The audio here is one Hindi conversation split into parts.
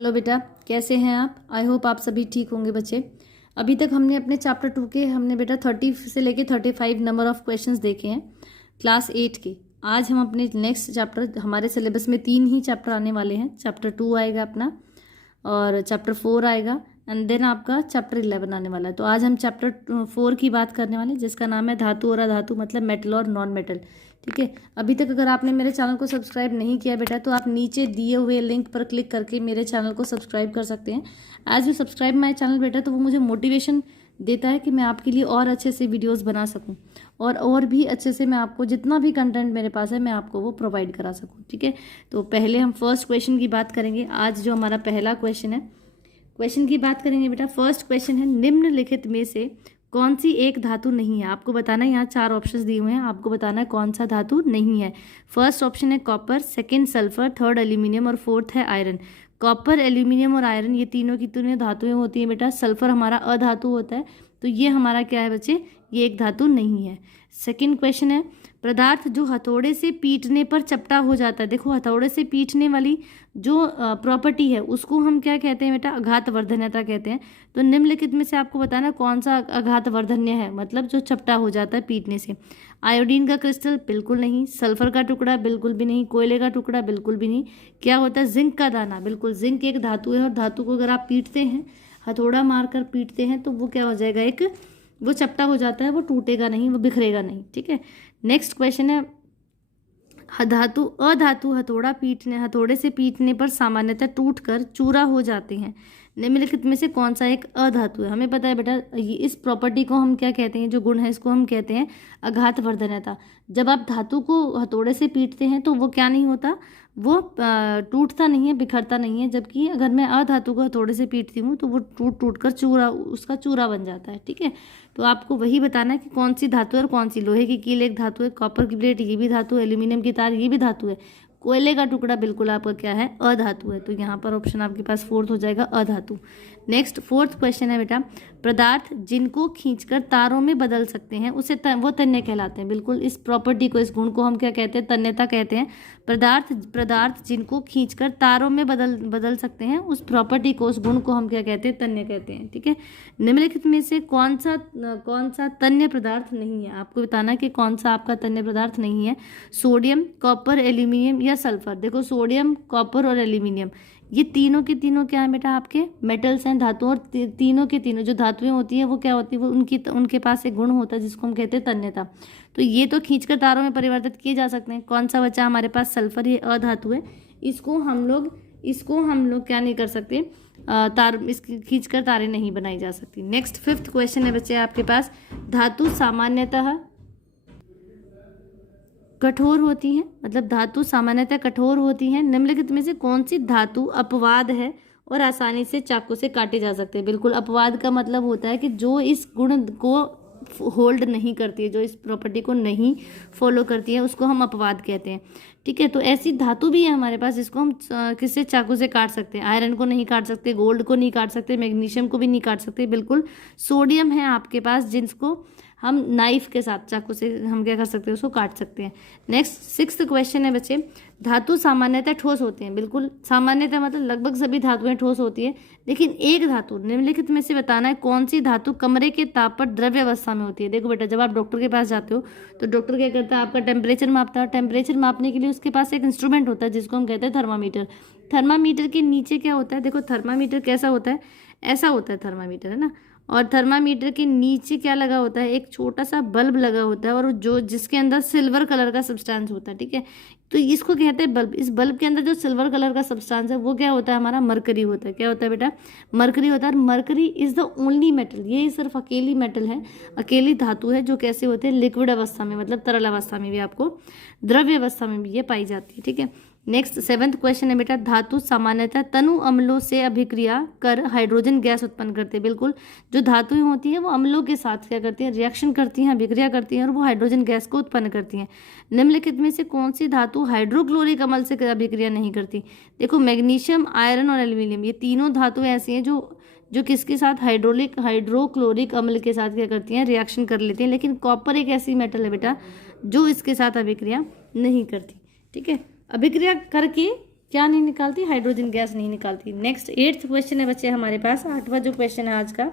हेलो बेटा, कैसे हैं आप? आई होप आप सभी ठीक होंगे बच्चे। अभी तक हमने अपने चैप्टर 2 के बेटा 30 से लेके 35 नंबर ऑफ क्वेश्चंस देखे हैं क्लास 8 के। आज हम अपने नेक्स्ट चैप्टर, हमारे सिलेबस में 3 ही चैप्टर आने वाले हैं। चैप्टर 2 आएगा अपना और चैप्टर 4 आएगा एंड देन आपका चैप्टर 11 आने वाला है। तो आज हम चैप्टर 4 की बात करने वाले हैं जिसका नाम है धातु और अधातु, मतलब मेटल और नॉन मेटल। ठीक है, अभी तक अगर आपने मेरे चैनल को सब्सक्राइब नहीं किया बेटा तो आप नीचे दिए हुए लिंक पर क्लिक करके मेरे चैनल को सब्सक्राइब कर सकते हैं। As you subscribe my channel बेटा, तो वो मुझे मोटिवेशन देता है कि मैं आपके लिए और अच्छे से वीडियोस बना सकूं और भी अच्छे से मैं आपको जितना भी कंटेंट मेरे पास है मैं आपको वो प्रोवाइड करा सकूं। ठीक है, तो पहले हम फर्स्ट क्वेश्चन की बात करेंगे। आज जो हमारा पहला क्वेश्चन है, क्वेश्चन की बात करेंगे बेटा। फर्स्ट क्वेश्चन है, निम्नलिखित में से कौन सी एक धातु नहीं है? आपको बताना है, यहाँ 4 ऑप्शंस दिए हुए हैं, आपको बताना है कौन सा धातु नहीं है। फर्स्ट ऑप्शन है copper, second sulphur, third aluminium और फोर्थ है आयरन। कॉपर, एल्यूमिनियम और आयरन ये तीनों की तीनों धातुएं होती हैं बेटा। सल्फर हमारा अधातु होता है, तो ये हमारा क्या है बच्चे, ये एक धातु नहीं है। सेकंड क्वेश्चन है, पदार्थ जो हथौड़े से पीटने पर चपटा हो जाता है। देखो, हथौड़े से पीटने वाली जो प्रॉपर्टी है उसको हम क्या कहते हैं बेटा, आघातवर्धन्यता कहते हैं। तो निम्नलिखित में से आपको बताना कौन सा आघातवर्धन्य है, मतलब जो चपटा हो जाता है पीटने से। आयोडीन का क्रिस्टल बिल्कुल नहीं, सल्फर का टुकड़ा बिल्कुल भी नहीं, कोयले का टुकड़ा बिल्कुल भी नहीं। क्या होता है, जिंक का दाना। बिल्कुल, जिंक एक धातु है और धातु को अगर आप पीटते हैं, हथौड़ा मारकर पीटते हैं, तो वो क्या हो जाएगा, एक वो चपटा हो जाता है, वो टूटेगा नहीं, वो बिखरेगा नहीं। ठीक है, नेक्स्ट क्वेश्चन है, धातु अधातु हथौड़े से पीटने पर सामान्यतः टूटकर चूरा हो जाते हैं। निम्नलिखित में से कौन सा एक अधातु है? हमें पता है बेटा, इस प्रॉपर्टी को हम क्या कहते हैं, जो गुण है इसको हम कहते हैं आघातवर्धन्यता। जब आप धातु को हथौड़े से पीटते हैं तो वो क्या नहीं होता, वो टूटता नहीं है, बिखरता नहीं है। जबकि अगर मैं अधातु को हथौड़े से पीटती हूँ तो वो टूट कर चूरा, उसका चूरा बन जाता है। ठीक है, तो आपको वही बताना है कि कौन सी धातु है और कौन सी। लोहे की कील एक धातु है, कॉपर की प्लेट ये भी धातु है, एल्यूमिनियम की तार ये भी धातु है, कोयले का टुकड़ा बिल्कुल आपका क्या है, अधातु है। तो यहाँ पर ऑप्शन आपके पास फोर्थ हो जाएगा, अधातु। नेक्स्ट फोर्थ क्वेश्चन है बेटा, पदार्थ जिनको खींचकर तारों में बदल सकते हैं उसे वो तन्य कहलाते हैं। बिल्कुल, इस प्रॉपर्टी को, इस गुण को हम क्या कहते हैं, तन्यता कहते हैं। पदार्थ जिनको खींचकर तारों में बदल सकते हैं, उस प्रॉपर्टी को, उस गुण को हम क्या कहते हैं, तन्य कहते हैं। ठीक है, निम्नलिखित में से कौन सा तन्य पदार्थ नहीं है? आपको बताना कि कौन सा आपका तन्य पदार्थ नहीं है। सोडियम, कॉपर, एल्यूमिनियम या सल्फर। देखो, सोडियम, कॉपर और एल्यूमिनियम ये तीनों के तीनों क्या है बेटा, आपके मेटल्स हैं, धातु। और तीनों के तीनों जो धातुएं होती हैं वो क्या होती है, वो उनके पास एक गुण होता है जिसको हम कहते हैं तन्यता। तो ये तो खींचकर तारों में परिवर्तित किए जा सकते हैं। कौन सा बचा हमारे पास, सल्फर, ये अधातु है। इसको हम लोग क्या नहीं कर सकते, खींचकर तारे नहीं बनाई जा सकती। नेक्स्ट फिफ्थ क्वेश्चन है बच्चे आपके पास, धातु सामान्यतः कठोर होती हैं, मतलब धातु सामान्यतः कठोर होती हैं। निम्नलिखित में से कौन सी धातु अपवाद है और आसानी से चाकू से काटे जा सकते हैं? बिल्कुल, अपवाद का मतलब होता है कि जो इस गुण को होल्ड नहीं करती है, जो इस प्रॉपर्टी को नहीं फॉलो करती है, उसको हम अपवाद कहते हैं। ठीक है, तो ऐसी धातु भी है हमारे पास जिसको हम किससे, चाकू से काट सकते हैं। आयरन को नहीं काट सकते, गोल्ड को नहीं काट सकते, मैग्नीशियम को भी नहीं काट सकते। बिल्कुल, सोडियम है आपके पास जिसको हम नाइफ के साथ, चाकू से हम क्या कर सकते हैं, उसको काट सकते हैं। नेक्स्ट सिक्स्थ क्वेश्चन है बच्चे, धातु सामान्यतः ठोस होते हैं। बिल्कुल, सामान्यतः मतलब लगभग सभी धातुएं ठोस होती है, लेकिन एक धातु, निम्नलिखित में से बताना है कौन सी धातु कमरे के ताप पर द्रव्य अवस्था में होती है। देखो बेटा, जब आप डॉक्टर के पास जाते हो तो डॉक्टर क्या करता है, आपका टेम्परेचर मापता है। टेम्परेचर मापने के लिए उसके पास एक इंस्ट्रूमेंट होता है जिसको हम कहते हैं थर्मामीटर। थर्मामीटर के नीचे क्या होता है, देखो थर्मामीटर कैसा होता है, ऐसा होता है थर्मामीटर, है ना। और थर्मामीटर के नीचे क्या लगा होता है, एक छोटा सा बल्ब लगा होता है, और जो जिसके अंदर सिल्वर कलर का सब्सटेंस होता है। ठीक है, तो इसको कहते हैं बल्ब। इस बल्ब के अंदर जो सिल्वर कलर का सब्सटेंस है वो क्या होता है, हमारा मरकरी होता है। क्या होता है बेटा, मरकरी होता है। Mercury is the only metal, ये सिर्फ अकेली मेटल है, अकेली धातु है जो कैसे होते हैं, लिक्विड अवस्था में, मतलब तरल अवस्था में भी, आपको द्रव्य अवस्था में भी ये पाई जाती है। ठीक है, नेक्स्ट सेवेंथ क्वेश्चन है बेटा, धातु सामान्यतः तनु अम्लों से अभिक्रिया कर हाइड्रोजन गैस उत्पन्न करते हैं। बिल्कुल, जो धातुएं होती हैं वो अम्लों के साथ क्या करती हैं, रिएक्शन करती हैं, अभिक्रिया करती हैं और वो हाइड्रोजन गैस को उत्पन्न करती हैं। निम्नलिखित में से कौन सी धातु हाइड्रोक्लोरिक अम्ल से अभिक्रिया नहीं करती? देखो, मैग्नीशियम, आयरन और एल्यूमिनियम ये तीनों धातुएं ऐसी हैं जो किसके साथ, हाइड्रोक्लोरिक अम्ल के साथ क्या करती हैं, रिएक्शन कर लेती हैं। लेकिन कॉपर एक ऐसी मेटल है बेटा जो इसके साथ अभिक्रिया नहीं करती। ठीक है, अभिक्रिया करके क्या नहीं निकालती, हाइड्रोजन गैस नहीं निकालती। नेक्स्ट 8th क्वेश्चन है बच्चे हमारे पास, 8वां जो क्वेश्चन है आज का,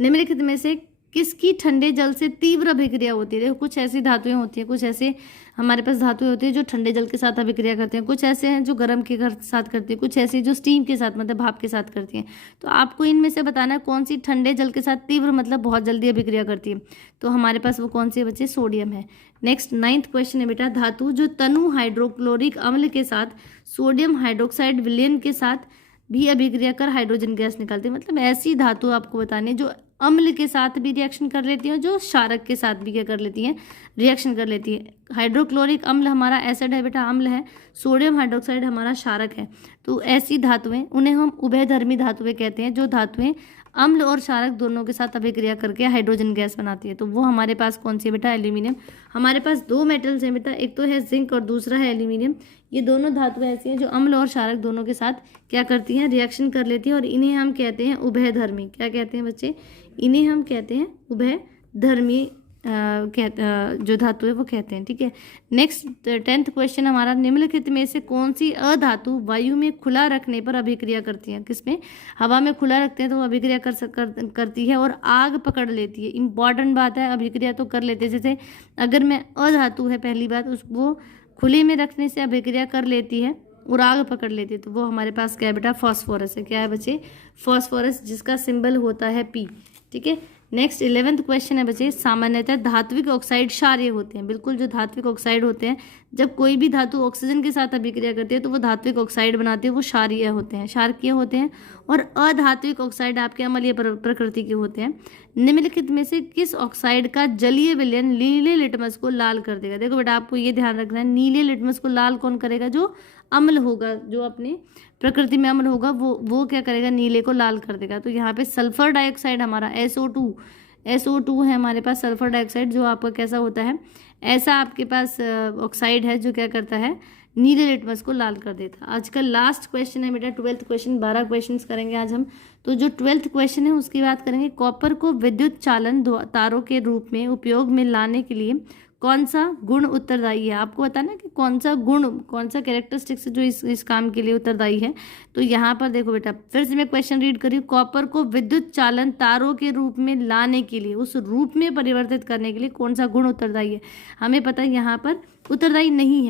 निम्नलिखित में से किसकी ठंडे जल से तीव्र अभिक्रिया होती है। देखो कुछ ऐसी धातुएं होती हैं, कुछ ऐसे हमारे पास धातुएं होती हैं जो ठंडे जल के साथ अभिक्रिया करते हैं, कुछ ऐसे हैं जो गर्म के साथ करती हैं, कुछ ऐसी जो स्टीम के साथ मतलब भाप के साथ करती हैं। तो आपको इनमें से बताना है कौन सी ठंडे जल के साथ तीव्र मतलब बहुत जल्दी अभिक्रिया करती है। तो हमारे पास वो कौन सी बच्चे, सोडियम है। नेक्स्ट 9th क्वेश्चन है बेटा, धातु जो तनु हाइड्रोक्लोरिक अम्ल के साथ सोडियम हाइड्रोक्साइड विलयन के साथ भी अभिक्रिया कर हाइड्रोजन गैस निकालती है। मतलब ऐसी धातु आपको बतानी है जो अम्ल के साथ भी रिएक्शन कर लेती है, जो क्षारक के साथ भी क्या कर लेती हैं, रिएक्शन कर लेती है। हाइड्रोक्लोरिक अम्ल हमारा एसिड है बेटा, अम्ल है, सोडियम हाइड्रोक्साइड हमारा क्षारक है। तो ऐसी धातुएं, उन्हें हम उभयधर्मी धातुएं कहते हैं, जो धातुएं अम्ल और क्षारक दोनों के साथ अभिक्रिया करके हाइड्रोजन गैस बनाती है। तो वो हमारे पास कौन सी है बेटा, एल्यूमिनियम। हमारे पास 2 मेटल्स हैं बेटा, एक तो है जिंक और दूसरा है एल्यूमिनियम। ये दोनों धातुएं ऐसी हैं जो अम्ल और क्षारक दोनों के साथ क्या करती हैं, रिएक्शन कर लेती हैं, और इन्हें हम कहते हैं उभयधर्मी। क्या कहते हैं बच्चे, इन्हें हम कहते हैं उभयधर्मी जो धातु है वो कहते हैं। ठीक है। नेक्स्ट 10th क्वेश्चन हमारा, निम्नलिखित में से कौन सी अधातु वायु में खुला रखने पर अभिक्रिया करती है। किसमें, हवा में खुला रखते हैं तो वो अभिक्रिया करती है और आग पकड़ लेती है। इंपॉर्टेंट बात है, अभिक्रिया तो कर लेते हैं। जैसे अगर मैं अधातु है पहली बात, उसको खुले में रखने से अभिक्रिया कर लेती है और आग पकड़ लेती है। तो वो हमारे पास क्या है बेटा, फॉस्फोरस है। क्या है बच्चे, फॉस्फोरस, जिसका सिंबल होता है P। ठीक है। नेक्स्ट 11th क्वेश्चन है बच्चे, सामान्यतः धात्विक ऑक्साइड क्षारीय होते हैं। बिल्कुल, जो धात्विक ऑक्साइड होते हैं, जब कोई भी धातु ऑक्सीजन के साथ अभिक्रिया करती है तो वो धात्विक ऑक्साइड बनाती है, वो क्षारीय होते हैं, क्षारकीय होते हैं। और अधात्विक ऑक्साइड आपके अम्लीय प्रकृति के होते हैं। निम्नलिखित में से किस ऑक्साइड का जलीय विलयन नीले लिटमस को लाल कर देगा। देखो बेटा, आपको ये ध्यान रखना है, नीले लिटमस को लाल कौन करेगा, जो अम्ल होगा, जो अपने प्रकृति में अम्ल होगा, वो क्या करेगा, नीले को लाल कर देगा। तो यहाँ पे सल्फर डाइऑक्साइड हमारा SO2 है हमारे पास, सल्फर डाइऑक्साइड, जो आपका कैसा होता है, ऐसा आपके पास ऑक्साइड है जो क्या करता है, नीले लिटमस को लाल कर देता। आज का लास्ट क्वेश्चन है बेटा 12th क्वेश्चन, 12 क्वेश्चन करेंगे आज हम। तो जो 12th क्वेश्चन है उसकी बात करेंगे, कॉपर को विद्युत चालन तारों के रूप में उपयोग में लाने के लिए कौन सा गुण उत्तरदायी है। आपको बताना कि कौन सा गुण, कौन सा कैरेक्टरिस्टिक्स जो इस काम के लिए उत्तरदायी है। तो यहाँ पर देखो बेटा, फिर से मैं क्वेश्चन रीड करी, कॉपर को विद्युत चालन तारों के रूप में लाने के लिए, उस रूप में परिवर्तित करने के लिए कौन सा गुण उत्तरदायी है। हमें पता है यहाँ पर उत्तरदायी नहीं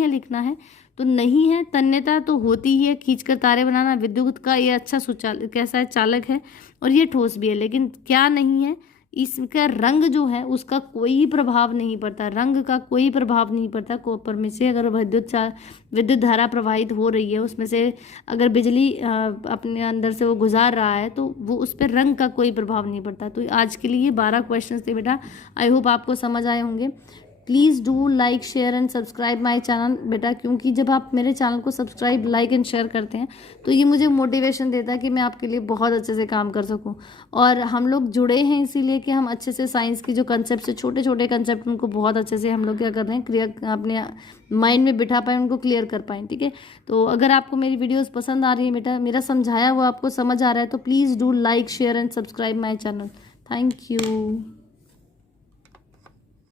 है लिखना है। तो नहीं है, तन्यता तो होती ही है, खींचकर तारे बनाना, विद्युत का ये अच्छा कैसा है, चालक है, और ये ठोस भी है। लेकिन क्या नहीं है, इसका रंग जो है उसका कोई प्रभाव नहीं पड़ता, रंग का कोई प्रभाव नहीं पड़ता। कॉपर में से अगर विद्युत धारा प्रवाहित हो रही है, उसमें से अगर बिजली अपने अंदर से वो गुजार रहा है, तो वो उस पर रंग का कोई प्रभाव नहीं पड़ता। तो आज के लिए ये 12 क्वेश्चन थे बेटा, आई होप आपको समझ आए होंगे। Please do like share and subscribe my channel बेटा, क्योंकि जब आप मेरे चैनल को सब्सक्राइब, लाइक एंड शेयर करते हैं तो ये मुझे मोटिवेशन देता है कि मैं आपके लिए बहुत अच्छे से काम कर सकूं। और हम लोग जुड़े हैं इसीलिए कि हम अच्छे से साइंस की जो कंसेप्ट है, छोटे छोटे कंसेप्ट, उनको बहुत अच्छे से हम लोग क्या कर रहे हैं, अपने माइंड में बिठा पाएँ, उनको क्लियर कर पाएँ। ठीक है। तो अगर आपको मेरी वीडियोज़ पसंद आ रही है बेटा, मेरा समझाया हुआ आपको समझ आ रहा है, तो please do like share and subscribe my channel. Thank you.